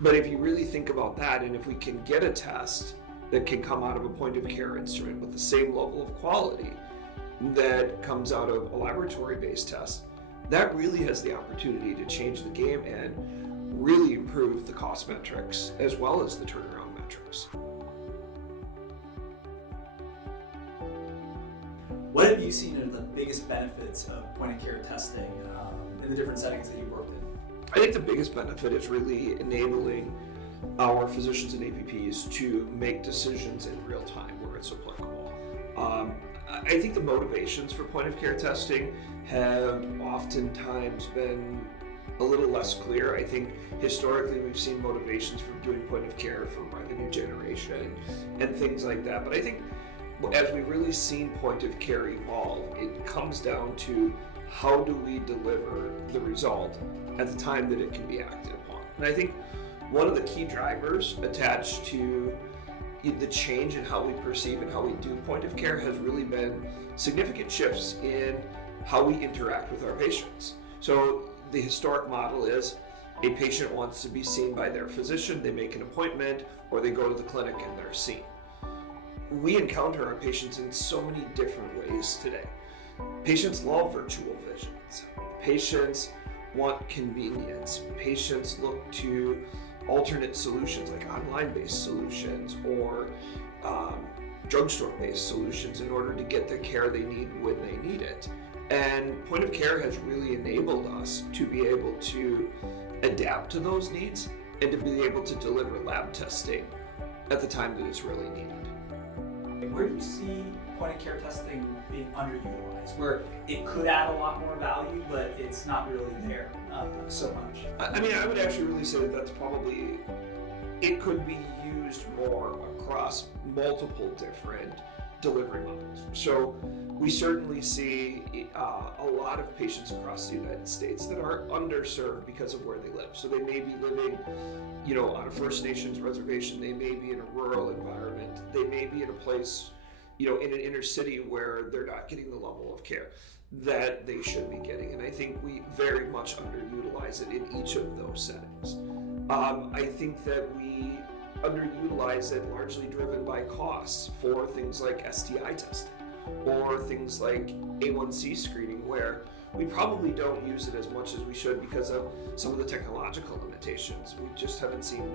But if you really think about that, and if we can get a test that can come out of a point of care instrument with the same level of quality that comes out of a laboratory-based test, that really has the opportunity to change the game and really improve the cost metrics as well as the turnaround metrics. What have you seen are the biggest benefits of point-of-care testing in the different settings that you've worked in? I think the biggest benefit is really enabling our physicians and APPs to make decisions in real time where it's applicable. I think the motivations for point-of-care testing have oftentimes been a little less clear. I think historically we've seen motivations for doing point-of-care for revenue generation and things like that. But I think as we've really seen point-of-care evolve, it comes down to how do we deliver the result at the time that it can be acted upon. And I think one of the key drivers attached to the change in how we perceive and how we do point of care has really been significant shifts in how we interact with our patients. So the historic model is a patient wants to be seen by their physician, they make an appointment, or they go to the clinic and they're seen. We encounter our patients in so many different ways today. Patients love virtual visits. Patients want convenience. Patients look to alternate solutions like online-based solutions or drugstore-based solutions in order to get the care they need when they need it. And point of care has really enabled us to be able to adapt to those needs and to be able to deliver lab testing at the time that it's really needed. Where do you see point-of-care testing being underutilized, where it could add a lot more value, but it's not really there so much? I mean, I would actually really say that that's probably, it could be used more across multiple different delivery models. So we certainly see a lot of patients across the United States that are underserved because of where they live. So they may be living, on a First Nations reservation. They may be in a rural environment. They may be in a place, in an inner city where they're not getting the level of care that they should be getting. And I think we very much underutilize it in each of those settings. I think that we underutilize it largely driven by costs for things like STI testing or things like A1C screening, where we probably don't use it as much as we should because of some of the technological limitations. We just haven't seen,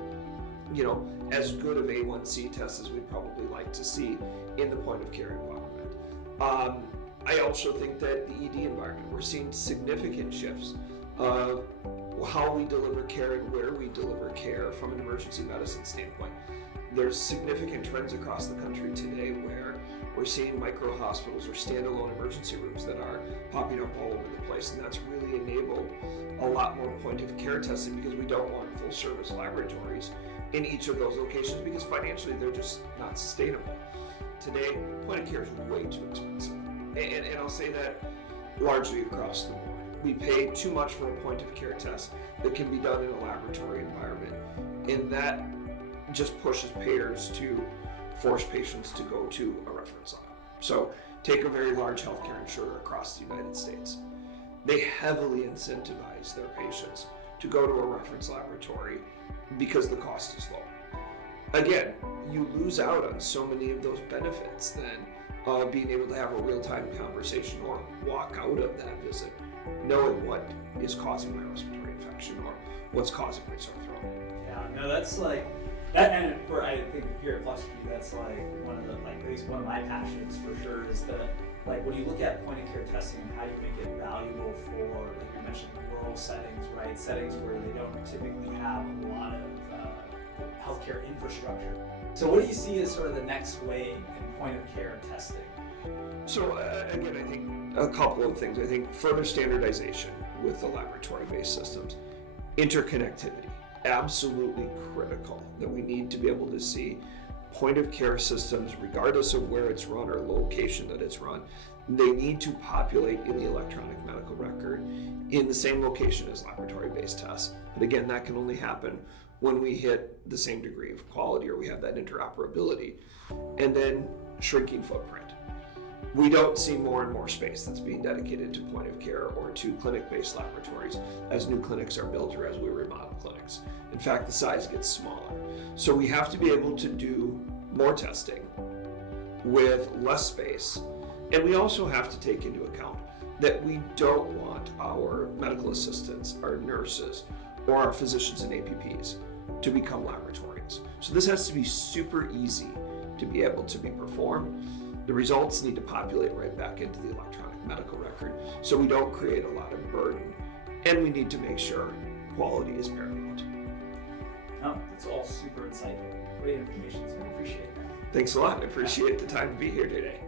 as good of A1C tests as we'd probably like to see in the point of care environment. I also think that the ED environment, we're seeing significant shifts of how we deliver care and where we deliver care from an emergency medicine standpoint. There's significant trends across the country today where we're seeing micro hospitals or standalone emergency rooms that are popping up all over the place, and that's really enabled a lot more point of care testing because we don't want full service laboratories in each of those locations because financially they're just not sustainable. Today, point of care is way too expensive. And I'll say that largely across the board. We pay too much for a point of care test that can be done in a laboratory environment, and that just pushes payers to force patients to go to a reference lab. So take a very large healthcare insurer across the United States. They heavily incentivize their patients to go to a reference laboratory because the cost is low. Again, you lose out on so many of those benefits then being able to have a real-time conversation or walk out of that visit knowing what is causing my respiratory infection or what's causing my sore throat. Yeah, no, that's like that, and for I think here at Fluxergy, that's like one of the at least one of my passions for sure is that when you look at point of care testing and how you make it valuable for you mentioned rural settings, right? Settings where they don't typically have a lot of healthcare infrastructure. So what do you see as sort of the next wave in point of care testing? So again, I think a couple of things. I think further standardization with the laboratory-based systems, interconnectivity, absolutely critical that we need to be able to see point of care systems, regardless of where it's run or location that it's run, they need to populate in the electronic medical record in the same location as laboratory-based tests. But again, that can only happen when we hit the same degree of quality or we have that interoperability. And then shrinking footprint. we don't see more and more space that's being dedicated to point of care or to clinic-based laboratories as new clinics are built or as we remodel clinics. In fact, the size gets smaller. So we have to be able to do more testing with less space. And we also have to take into account that we don't want our medical assistants, our nurses, or our physicians and APPs to become laboratorians. So this has to be super easy to be able to be performed. The results need to populate right back into the electronic medical record so we don't create a lot of burden, and we need to make sure quality is paramount. No, it's all super insightful. Great information, so I appreciate that. Thanks a lot. I appreciate the time to be here today.